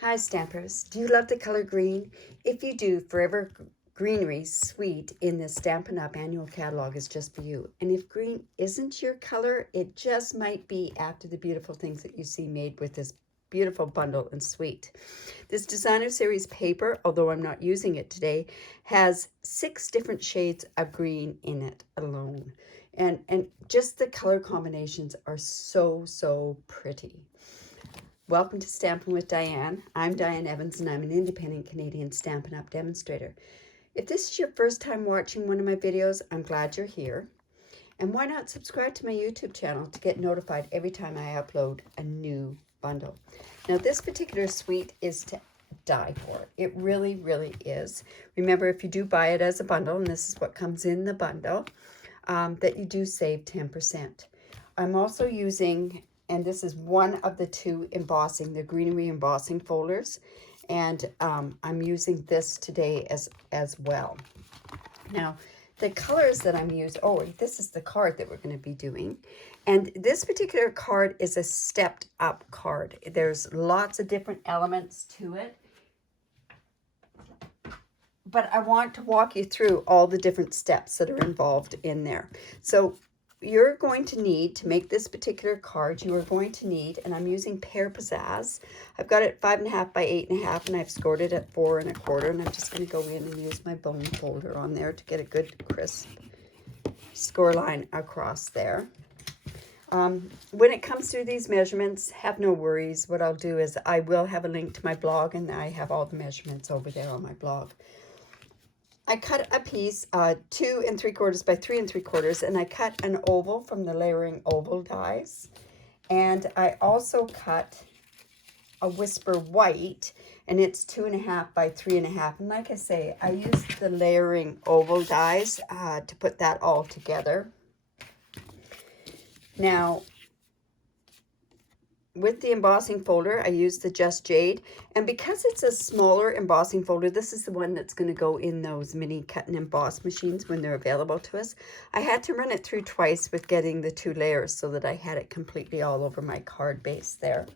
Hi Stampers, do you love the color green? If you do, Forever Greenery Suite in the Stampin' Up annual catalog is just for you. And if green isn't your color, it just might be after the beautiful things that you see made with this beautiful bundle and suite. This designer series paper, although I'm not using it today, has 6 different shades of green in it alone. And just the color combinations are so pretty. Welcome to Stampin' with Diane. I'm Diane Evans and I'm an independent Canadian Stampin' Up Demonstrator. If this is your first time watching one of my videos, I'm glad you're here. And why not subscribe to my YouTube channel to get notified every time I upload a new bundle. Now this particular suite is to die for. It really is. Remember, if you do buy it as a bundle, and this is what comes in the bundle, that you do save 10%. I'm also using, and this is one of the 2 embossing, the greenery embossing folders, and I'm using this today as well. Now, the colors that I'm using, oh, this is the card that we're going to be doing, and this particular card is a stepped up card. There's lots of different elements to it, but I want to walk you through all the different steps that are involved in there. So you're going to need, to make this particular card, you are going to need, and I'm using Pear Pizzazz. I've got it 5.5 by 8.5, and I've scored it at 4 1/4, and I'm just going to go in and use my bone folder on there to get a good crisp score line across there. When it comes to these measurements, have no worries. What I'll do is I will have a link to my blog, and I have all the measurements over there on my blog. I cut a piece 2 3/4 by 3 3/4, and I cut an oval from the layering oval dies. And I also cut a Whisper White, and it's 2.5 by 3.5. And like I say, I used the layering oval dies to put that all together. Now, with the embossing folder, I used the Just Jade, and because it's a smaller embossing folder, this is the one that's going to go in those mini cut and emboss machines when they're available to us. I had to run it through twice with getting the 2 layers so that I had it completely all over my card base there.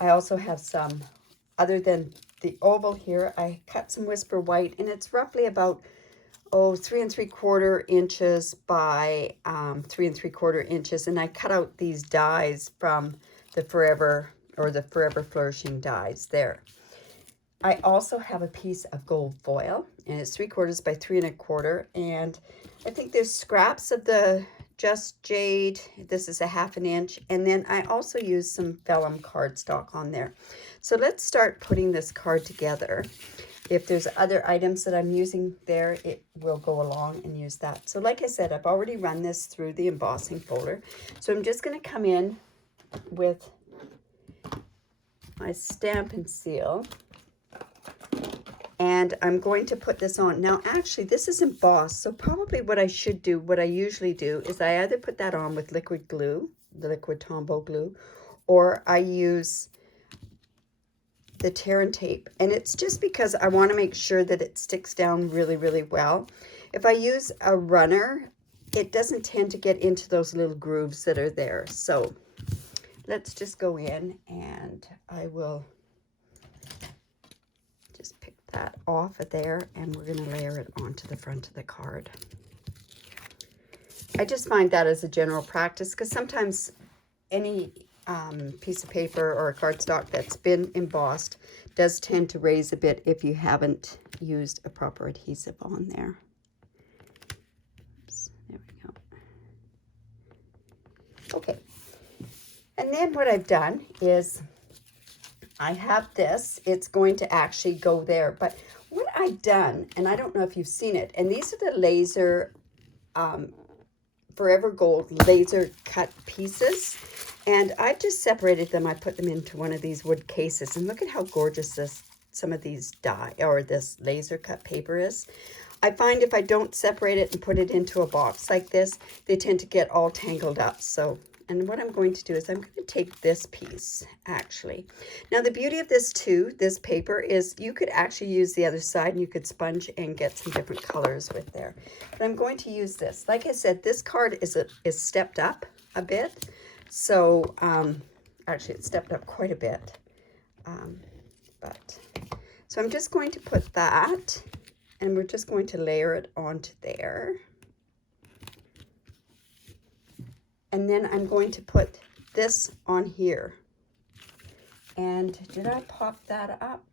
I also have some, other than the oval here, I cut some Whisper White, and it's roughly about 3 3/4 inches by 3 3/4 inches, and I cut out these dies from the Forever Flourishing dies there. I also have a piece of gold foil, and it's 3/4 by 3 1/4, and I think there's scraps of the Just Jade. This is a 1/2 inch, and then I also use some vellum cardstock on there. So let's start putting this card together. If there's other items that I'm using there, it will go along and use that. So like I said, I've already run this through the embossing folder. So I'm just going to come in with my Stampin' Seal, and I'm going to put this on. Now actually this is embossed, so probably what I should do, what I usually do, is I either put that on with liquid glue, the liquid Tombow glue, or I use the tear and tape, and it's just because I want to make sure that it sticks down really well. If I use a runner, it doesn't tend to get into those little grooves that are there. So let's just go in, and I will just pick that off of there, and we're going to layer it onto the front of the card. I just find that as a general practice, because sometimes any piece of paper or cardstock that's been embossed does tend to raise a bit if you haven't used a proper adhesive on there. Oops, there we go. Okay, and then what I've done is I have this. It's going to actually go there, but what I've done, and I don't know if you've seen it, and these are the laser Forever Gold laser cut pieces, and I've just separated them. I put them into one of these wood cases, and look at how gorgeous some of these die, or this laser cut paper is. I find if I don't separate it and put it into a box like this, they tend to get all tangled up. So, and what I'm going to do is I'm going to take this piece, actually. Now, the beauty of this too, this paper, is you could actually use the other side, and you could sponge and get some different colors with there. But I'm going to use this. Like I said, this card is stepped up a bit. So, actually, it's stepped up quite a bit. So I'm just going to put that, and we're just going to layer it onto there. And then I'm going to put this on here. And did I pop that up?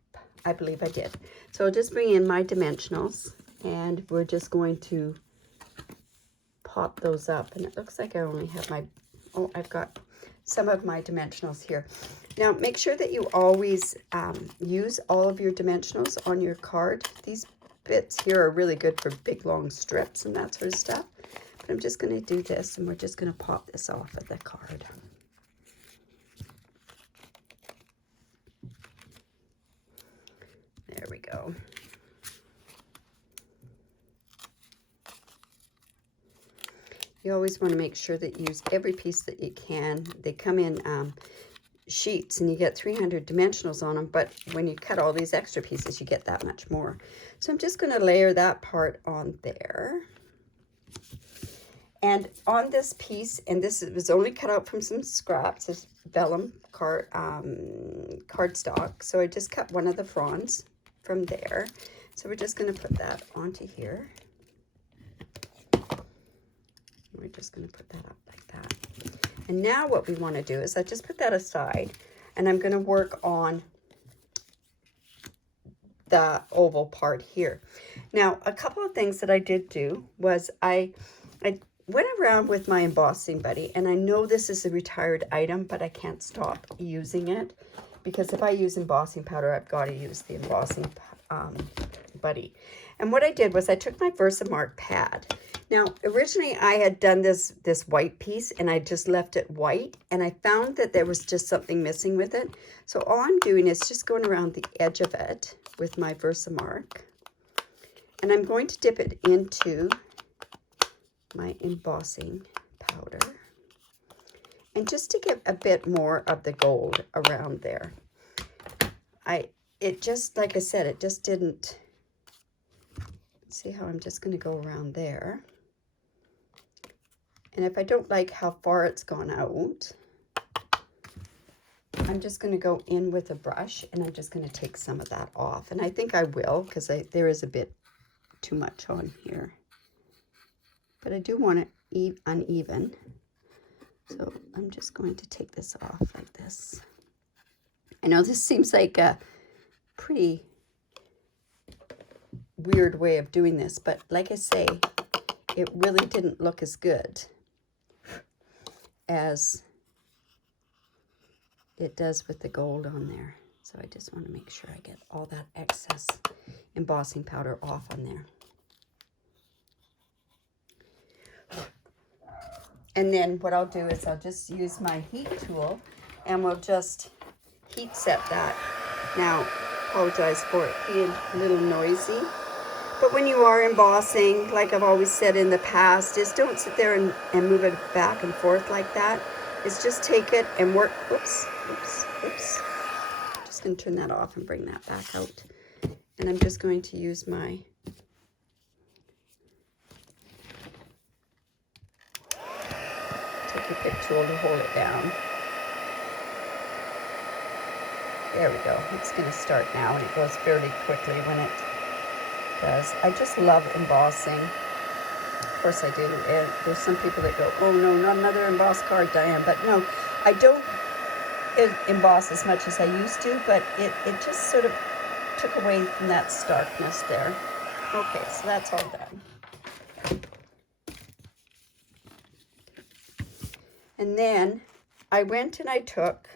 I believe I did. So I'll just bring in my dimensionals, and we're just going to pop those up. And it looks like I only have my, oh, I've got some of my dimensionals here. Now make sure that you always use all of your dimensionals on your card. These bits here are really good for big long strips and that sort of stuff. But I'm just going to do this, and we're just going to pop this off of the card. There we go. You always want to make sure that you use every piece that you can. They come in sheets, and you get 300 dimensionals on them, but when you cut all these extra pieces, you get that much more. So I'm just going to layer that part on there. And on this piece, and this was only cut out from some scraps, is vellum cardstock. So I just cut one of the fronds from there. So we're just going to put that onto here. We're just going to put that up like that. And now what we want to do is I just put that aside, and I'm going to work on the oval part here. Now, a couple of things that I did do was I went around with my embossing buddy, and I know this is a retired item, but I can't stop using it, because if I use embossing powder, I've got to use the embossing buddy. And what I did was I took my Versamark pad. Now, originally I had done this white piece, and I just left it white, and I found that there was just something missing with it. So all I'm doing is just going around the edge of it with my Versamark, and I'm going to dip it into my embossing powder, and just to get a bit more of the gold around there. It just, like I said, it just didn't. See how I'm just going to go around there. And if I don't like how far it's gone out, I'm just going to go in with a brush, and I'm just going to take some of that off. And I think I will, because there is a bit too much on here. But I do want it uneven. So I'm just going to take this off like this. I know this seems like a pretty weird way of doing this, but like I say, it really didn't look as good as it does with the gold on there. So I just want to make sure I get all that excess embossing powder off on there. And then what I'll do is I'll just use my heat tool, and we'll just heat set that. Now, apologize for it being a little noisy. But when you are embossing, like I've always said in the past, is don't sit there and move it back and forth like that. It's just take it and work. Oops. Just going to turn that off and bring that back out. And I'm just going to use my take your pick tool to hold it down. There we go. It's going to start now, and it goes fairly quickly when it does. I just love embossing. Of course I do. There's some people that go, oh no, not another embossed card, Diane. But no, I don't emboss as much as I used to, but it just sort of took away from that starkness there. Okay, so that's all done. And then I went and I took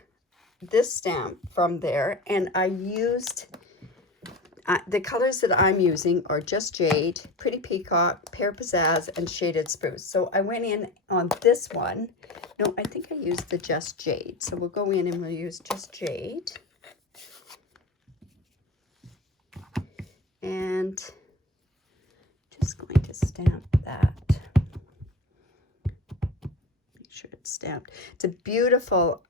this stamp from there, and I used the colors that I'm using are Just Jade, Pretty Peacock, Pear Pizzazz, and Shaded Spruce. So I went in on this one. No, I think I used the Just Jade. So we'll go in and we'll use Just Jade. And just going to stamp that. Make sure it's stamped. It's a beautiful,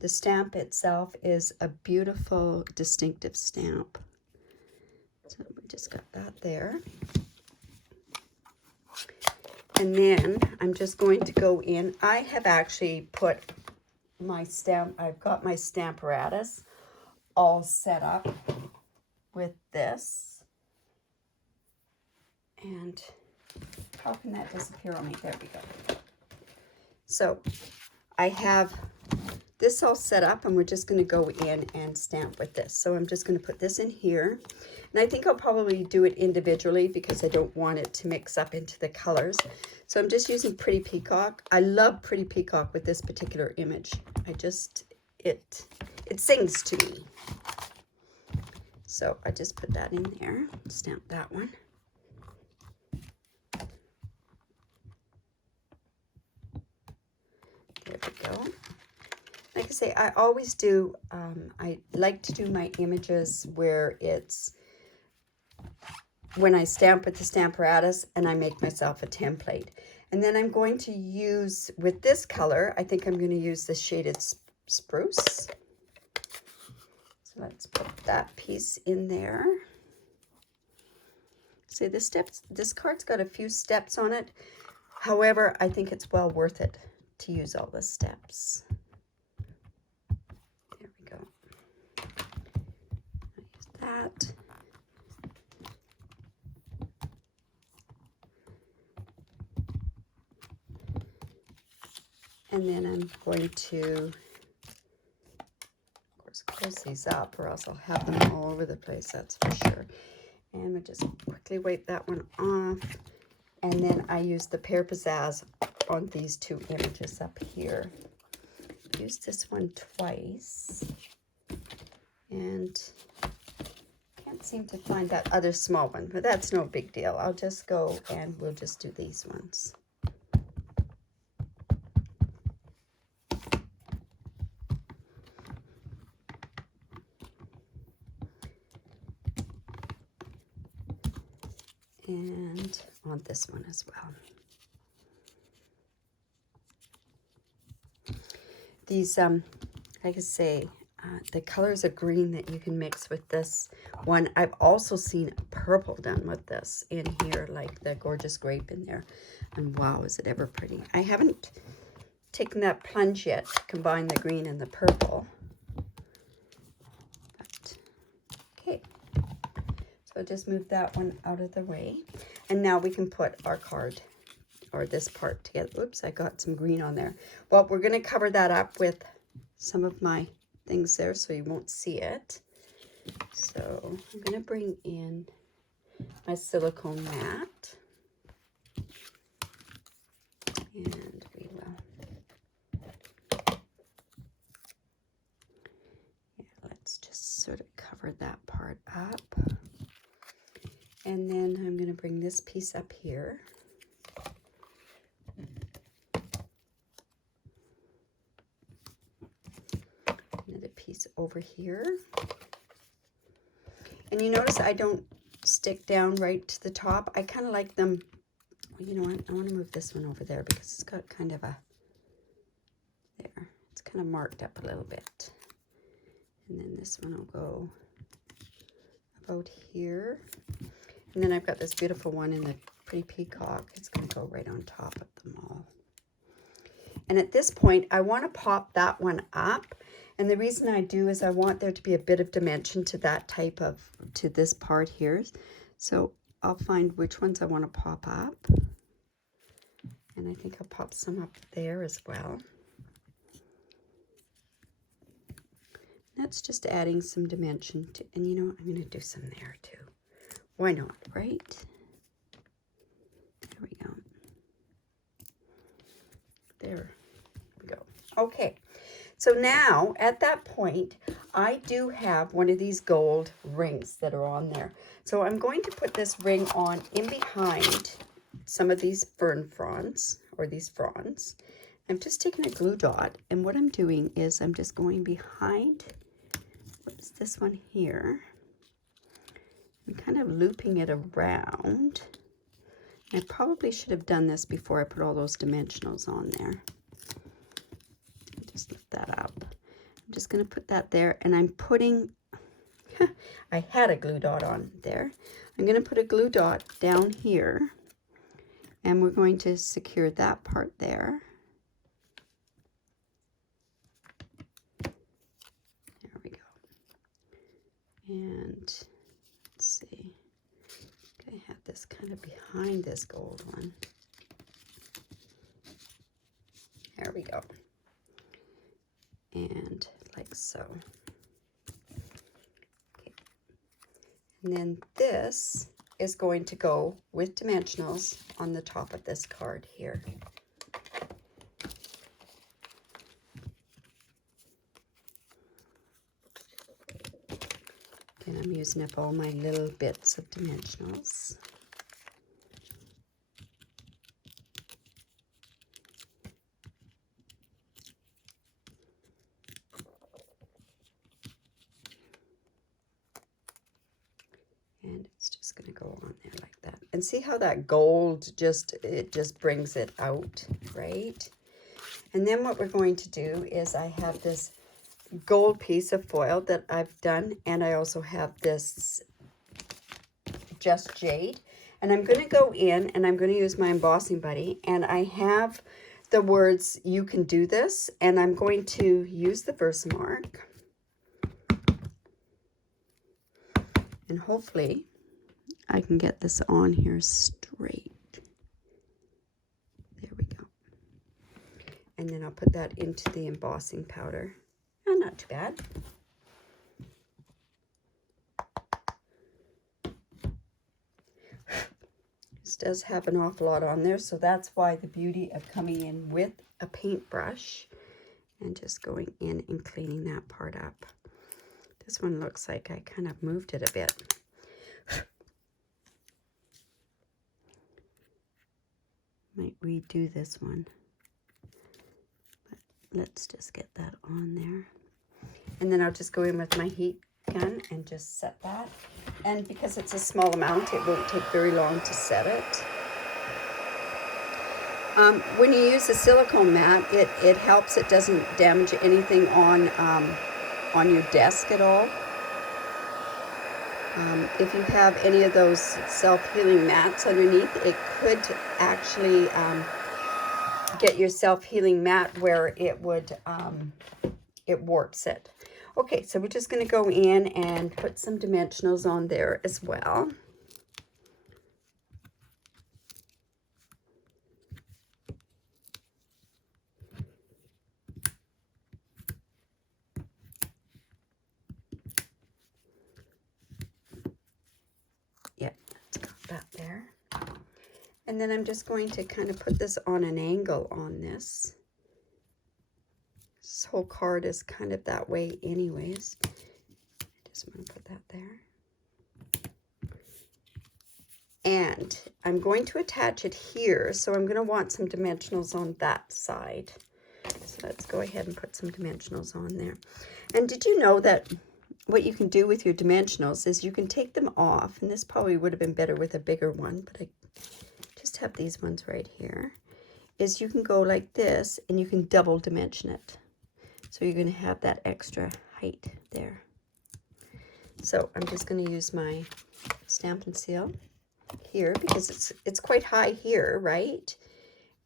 the stamp itself is a beautiful, distinctive stamp. So we just got that there. And then I'm just going to go in. I have actually put my I've got my Stamparatus all set up with this. And how can that disappear on me? There we go. So I have this all set up, and we're just going to go in and stamp with this. So I'm just going to put this in here. And I think I'll probably do it individually because I don't want it to mix up into the colors. So I'm just using Pretty Peacock. I love Pretty Peacock with this particular image. It sings to me. So I just put that in there, stamp that one. There we go. Like I say, I always do, I like to do my images where it's when I stamp with the Stamparatus and I make myself a template. And then I'm going to use, with this color, I think I'm going to use the shaded spruce. So let's put that piece in there. See, this card's got a few steps on it. However, I think it's well worth it to use all the steps. There we go. Use that. And then I'm going to, of course, close these up or else I'll have them all over the place, that's for sure. And we'll just quickly wipe that one off. And then I use the Pear Pizzazz on these two images up here. I used this one twice. And can't seem to find that other small one, but that's no big deal. I'll just go and we'll just do these ones. And on this one as well. These, like I say, the colors of green that you can mix with this one. I've also seen purple done with this in here, like the gorgeous grape in there. And wow, is it ever pretty. I haven't taken that plunge yet to combine the green and the purple. But, okay. So just move that one out of the way. And now we can put our card or this part together. Oops, I got some green on there. Well, we're going to cover that up with some of my things there so you won't see it. So I'm going to bring in my silicone mat. And we will. Yeah, let's just sort of cover that part up. And then I'm going to bring this piece up here. Another piece over here. And you notice I don't stick down right to the top. I kind of like them, well, you know what, I want to move this one over there because it's got kind of a, there, it's kind of marked up a little bit. And then this one will go about here. And then I've got this beautiful one in the Pretty Peacock. It's going to go right on top of them all. And at this point, I want to pop that one up. And the reason I do is I want there to be a bit of dimension to that type of, to this part here. So I'll find which ones I want to pop up. And I think I'll pop some up there as well. That's just adding some dimension to, and you know, I'm going to do some there too. Why not, right? There we go. There we go. Okay. So now, at that point, I do have one of these gold rings that are on there. So I'm going to put this ring on in behind some of these fern fronds, or these fronds. I'm just taking a glue dot, and what I'm doing is I'm just going behind, what's this one here? I'm kind of looping it around. I probably should have done this before I put all those dimensionals on there. Just lift that up. I'm just going to put that there, and I'm putting, I had a glue dot on there. I'm going to put a glue dot down here, and we're going to secure that part there. And let's see, I have this kind of behind this gold one. There we go. And like so. Okay. And then this is going to go with dimensionals on the top of this card here. And I'm using up all my little bits of dimensionals. And it's just going to go on there like that. And see how that gold just brings it out, right? And then what we're going to do is I have this gold piece of foil that I've done, and I also have this Just Jade, and I'm going to go in and I'm going to use my embossing buddy, and I have the words "you can do this," and I'm going to use the Versamark, and hopefully I can get this on here straight. There we go. And then I'll put that into the embossing powder. Oh, not too bad. This does have an awful lot on there, so that's why the beauty of coming in with a paintbrush and just going in and cleaning that part up. This one looks like I kind of moved it a bit. Might redo this one. But let's just get that on there. And then I'll just go in with my heat gun and just set that. And because it's a small amount, it won't take very long to set it. When you use a silicone mat, it helps. It doesn't damage anything on your desk at all. If you have any of those self-healing mats underneath, it could actually get your self-healing mat where it would, it warps it. Okay, so we're just going to go in and put some dimensionals on there as well. Yeah, it's got that there. And then I'm just going to kind of put this on an angle on this. This whole card is kind of that way anyways. I just want to put that there. And I'm going to attach it here, so I'm going to want some dimensionals on that side. So let's go ahead and put some dimensionals on there. And did you know that what you can do with your dimensionals is you can take them off, and this probably would have been better with a bigger one, but I just have these ones right here, is you can go like this and you can double dimension it. So you're going to have that extra height there. So I'm just going to use my Stampin' Seal here because it's quite high here, right?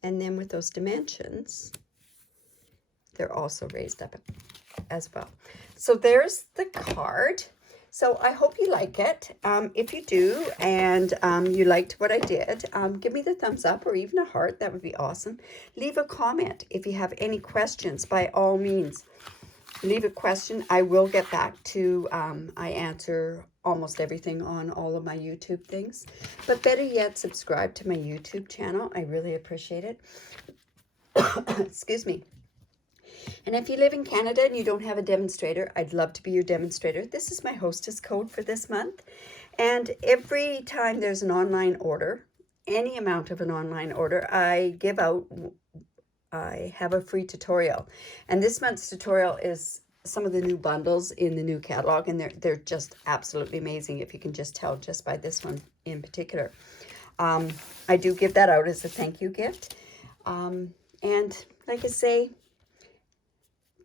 And then with those dimensions, they're also raised up as well. So there's the card. So I hope you like it. If you do and you liked what I did, give me the thumbs up or even a heart. That would be awesome. Leave a comment if you have any questions. By all means, leave a question. I will get back to, I answer almost everything on all of my YouTube things. But better yet, subscribe to my YouTube channel. I really appreciate it. Excuse me. And if you live in Canada and you don't have a demonstrator, I'd love to be your demonstrator. This is my hostess code for this month. And every time there's an online order, any amount of an online order, I give out, I have a free tutorial. And this month's tutorial is some of the new bundles in the new catalog. And they're just absolutely amazing, if you can just tell just by this one in particular. I do give that out as a thank you gift. And like I say,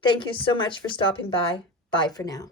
thank you so much for stopping by. Bye for now.